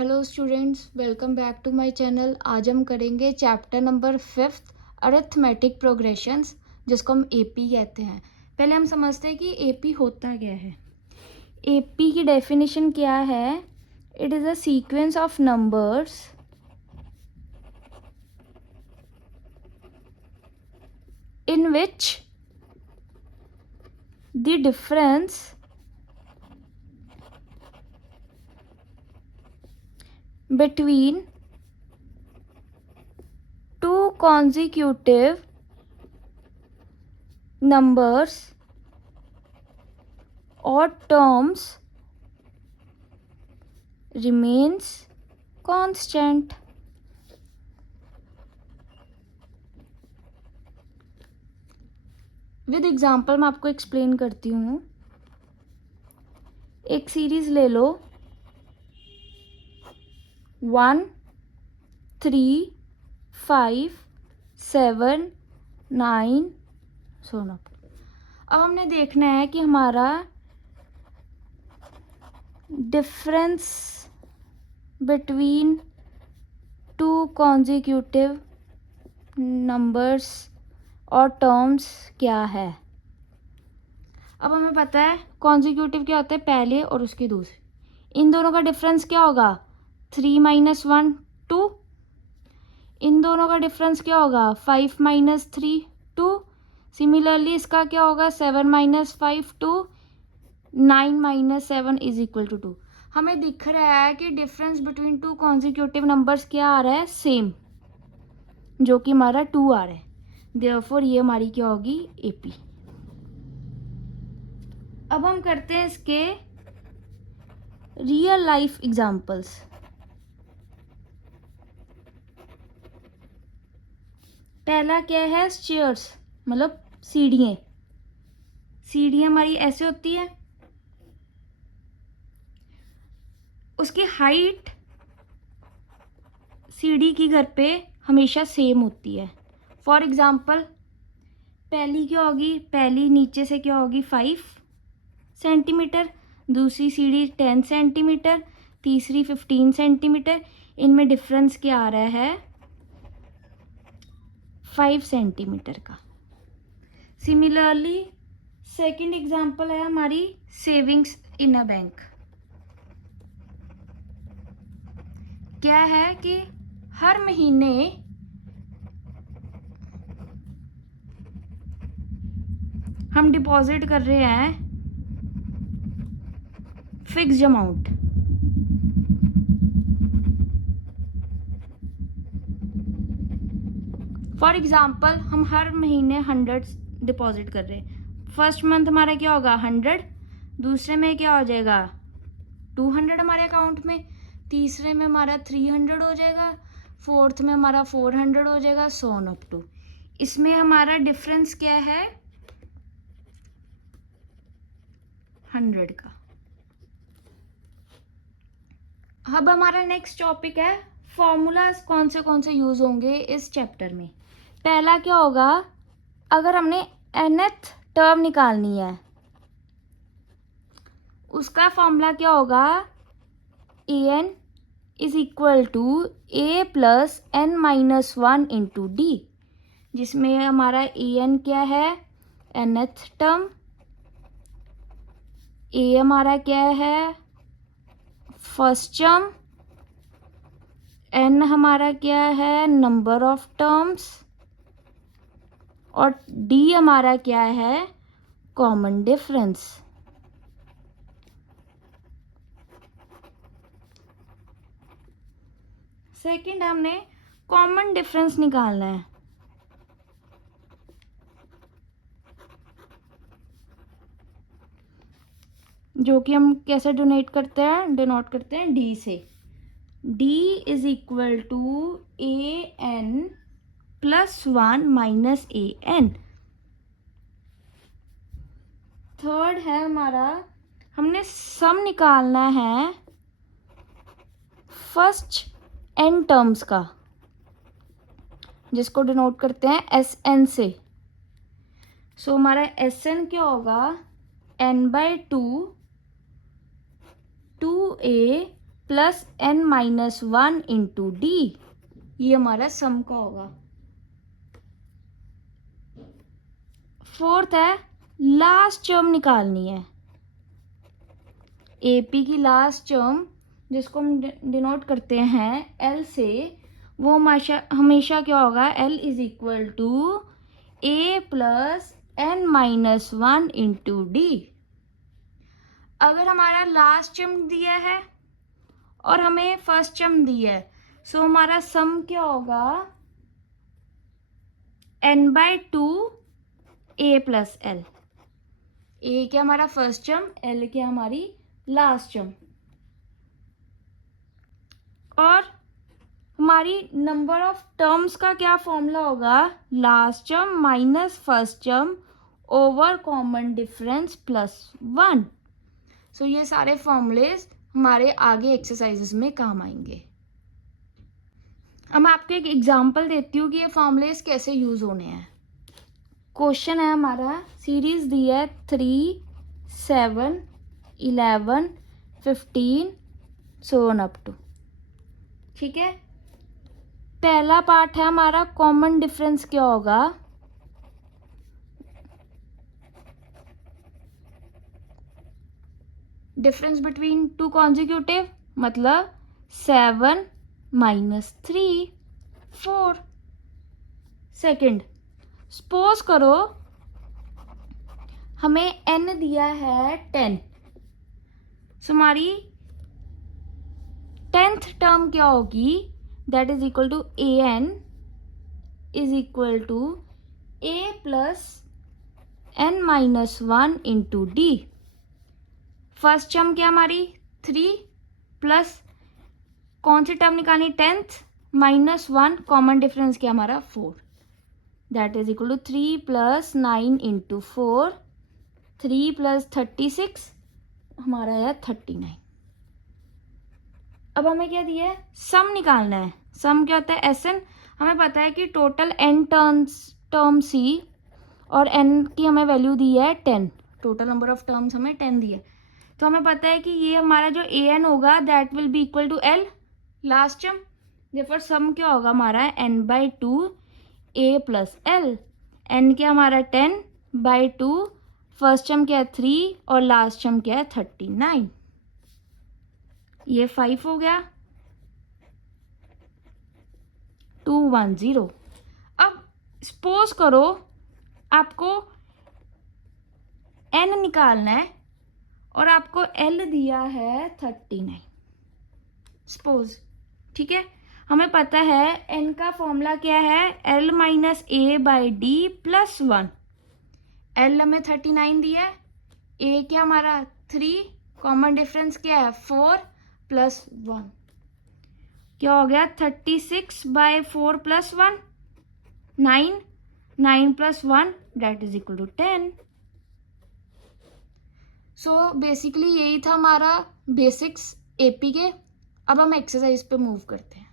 Hello students, welcome back to my channel. आज हम करेंगे चैप्टर नंबर 5 अरिथमेटिक प्रोग्रेशंस, जिसको हम एपी कहते हैं। पहले हम समझते हैं कि एपी होता क्या है। एपी की डेफिनेशन क्या है? It is a sequence of numbers in which the difference between two consecutive numbers or terms remains constant. With example मैं आपको एक्सप्लेन करती हूँ। एक सीरीज ले लो 1 3 5 7 9 सोना। अब हमने देखना है कि हमारा difference between two consecutive numbers और टर्म्स क्या है। अब हमें पता है कॉन्जिक्यूटिव क्या होता है, पहले और उसके दूसरे। इन दोनों का डिफरेंस क्या होगा? 3 - 1 2। इन दोनों का डिफरेंस क्या होगा? 5 - 3 2। सिमिलरली इसका क्या होगा? 7 - 5 2। 9 - 7 = 2। हमें दिख रहा है कि difference between two consecutive numbers क्या आ रहा है? सेम, जो कि हमारा 2 आ रहा है। देयरफॉर ये हमारी क्या होगी? एपी। अब हम करते हैं इसके रियल लाइफ एग्जांपल्स। पहला क्या है? स्टेयर्स, मतलब सीढ़ियाँ। सीढ़ियाँ हमारी ऐसे होती है, उसकी हाइट सीढ़ी की घर पे हमेशा सेम होती है। फॉर एग्जांपल पहली क्या होगी? पहली नीचे से क्या होगी? 5 सेंटीमीटर, दूसरी सीढ़ी 10 सेंटीमीटर, तीसरी 15 सेंटीमीटर। इनमें डिफरेंस क्या आ रहा है? 5 सेंटीमीटर का। सिमिलरली सेकंड एग्जांपल है हमारी सेविंग्स इन अ बैंक। क्या है कि हर महीने हम डिपॉजिट कर रहे हैं फिक्स्ड अमाउंट। फॉर एग्जांपल हम हर महीने 100 डिपॉजिट कर रहे हैं। फर्स्ट मंथ हमारा क्या होगा? 100। दूसरे में क्या हो जाएगा? 200 हमारे अकाउंट में। तीसरे में हमारा 300 हो जाएगा। फोर्थ में हमारा 400 हो जाएगा, सो ऑन अप टू। इसमें हमारा डिफरेंस क्या है? 100 का। अब हमारा नेक्स्ट टॉपिक है फॉर्मूलाज कौन से यूज होंगे इस चैप्टर में। पहला क्या होगा? अगर हमने nth टर्म निकालनी है, उसका फॉर्मूला क्या होगा? an = a + n - 1 × d, जिसमें हमारा an क्या है? nth term. a हमारा क्या है? First term. n हमारा क्या है? Number of terms. और d हमारा क्या है? Common difference. सेकंड हमने कॉमन डिफरेंस निकालना है। जो कि हम कैसे डिनोट करते हैं? d से। d = an + 1 - an। थर्ड है हमारा, हमने सम निकालना है फर्स्ट n टर्म्स का, जिसको डिनोट करते हैं Sn से। सो हमारा Sn क्या होगा? n/2 2a plus n minus 1 into D, ये हमारा सम का होगा। फोर्थ है लास्ट टर्म निकालनी है, एपी की लास्ट टर्म जिसको हम डिनोट करते हैं एल से, वो हमेशा क्या होगा, L is equal to A plus N minus 1 into D. अगर हमारा लास्ट टर्म दिया है और हमें फर्स्ट टर्म दी है, सो हमारा सम क्या होगा, n/2 a प्लस एल। ए क्या हमारा फर्स्ट टर्म, एल क्या हमारी लास्ट टर्म। और हमारी नंबर ऑफ टर्म्स का क्या फॉर्मूला होगा, last term minus first term over common difference plus 1। सो ये सारे फॉर्मूलेज हमारे आगे एक्सरसाइजेस में काम आएंगे। अब मैं आपको एक एग्जांपल देती हूँ कि ये फॉर्मूलेज कैसे यूज़ होने हैं। क्वेश्चन है हमारा, सीरीज दी है 3, 7, 11, 15 सो ऑन अप टू। ठीक है, पहला पार्ट है हमारा कॉमन डिफरेंस क्या होगा, डिफरेंस बिटवीन टू कॉन्जिक्यूटिव, मतलब 7 माइनस 3 4। सेकंड, सपोज करो हमें n दिया है 10, सो हमारी 10th टर्म क्या होगी, that is equal to A N is equal to A plus N minus 1 into D. First term क्या हमारी 3 प्लस कौन सी टर्म निकालनी, 10th माइनस 1, कॉमन डिफरेंस क्या हमारा 4, that is equal to 3 plus 9 into 4, 3 plus 36 हमारा है 39। अब हमें क्या दिया है, सम निकालना है। सम क्या होता है, एस एन। हमें पता है कि टोटल एन टर्म सी और एन की हमें वैल्यू दी है 10, टोटल नंबर ऑफ टर्म्स हमें 10 दी है। तो हमें पता है कि ये हमारा जो ए एन होगा that will be equal to L last term, therefore sum क्या होगा हमारा n/2 a plus L. N क्या हमारा 10/2, फर्स्ट टर्म क्या है 3 और लास्ट टर्म क्या है 39, ये 5 हो गया, 210। अब सपोज करो आपको n निकालना है और आपको l दिया है 39, सपोज। ठीक है, हमें पता है n का फॉर्मूला क्या है, l minus A by D plus 1। l हमें 39 दिया है, a क्या हमारा 3, कॉमन डिफरेंस क्या है 4 प्लस 1, क्या हो गया 36/4 plus 1 9, 9 plus 1 that is equal to 10। So basically यही था हमारा बेसिक्स एपी के। अब हम एक्सरसाइज पे मूव करते हैं।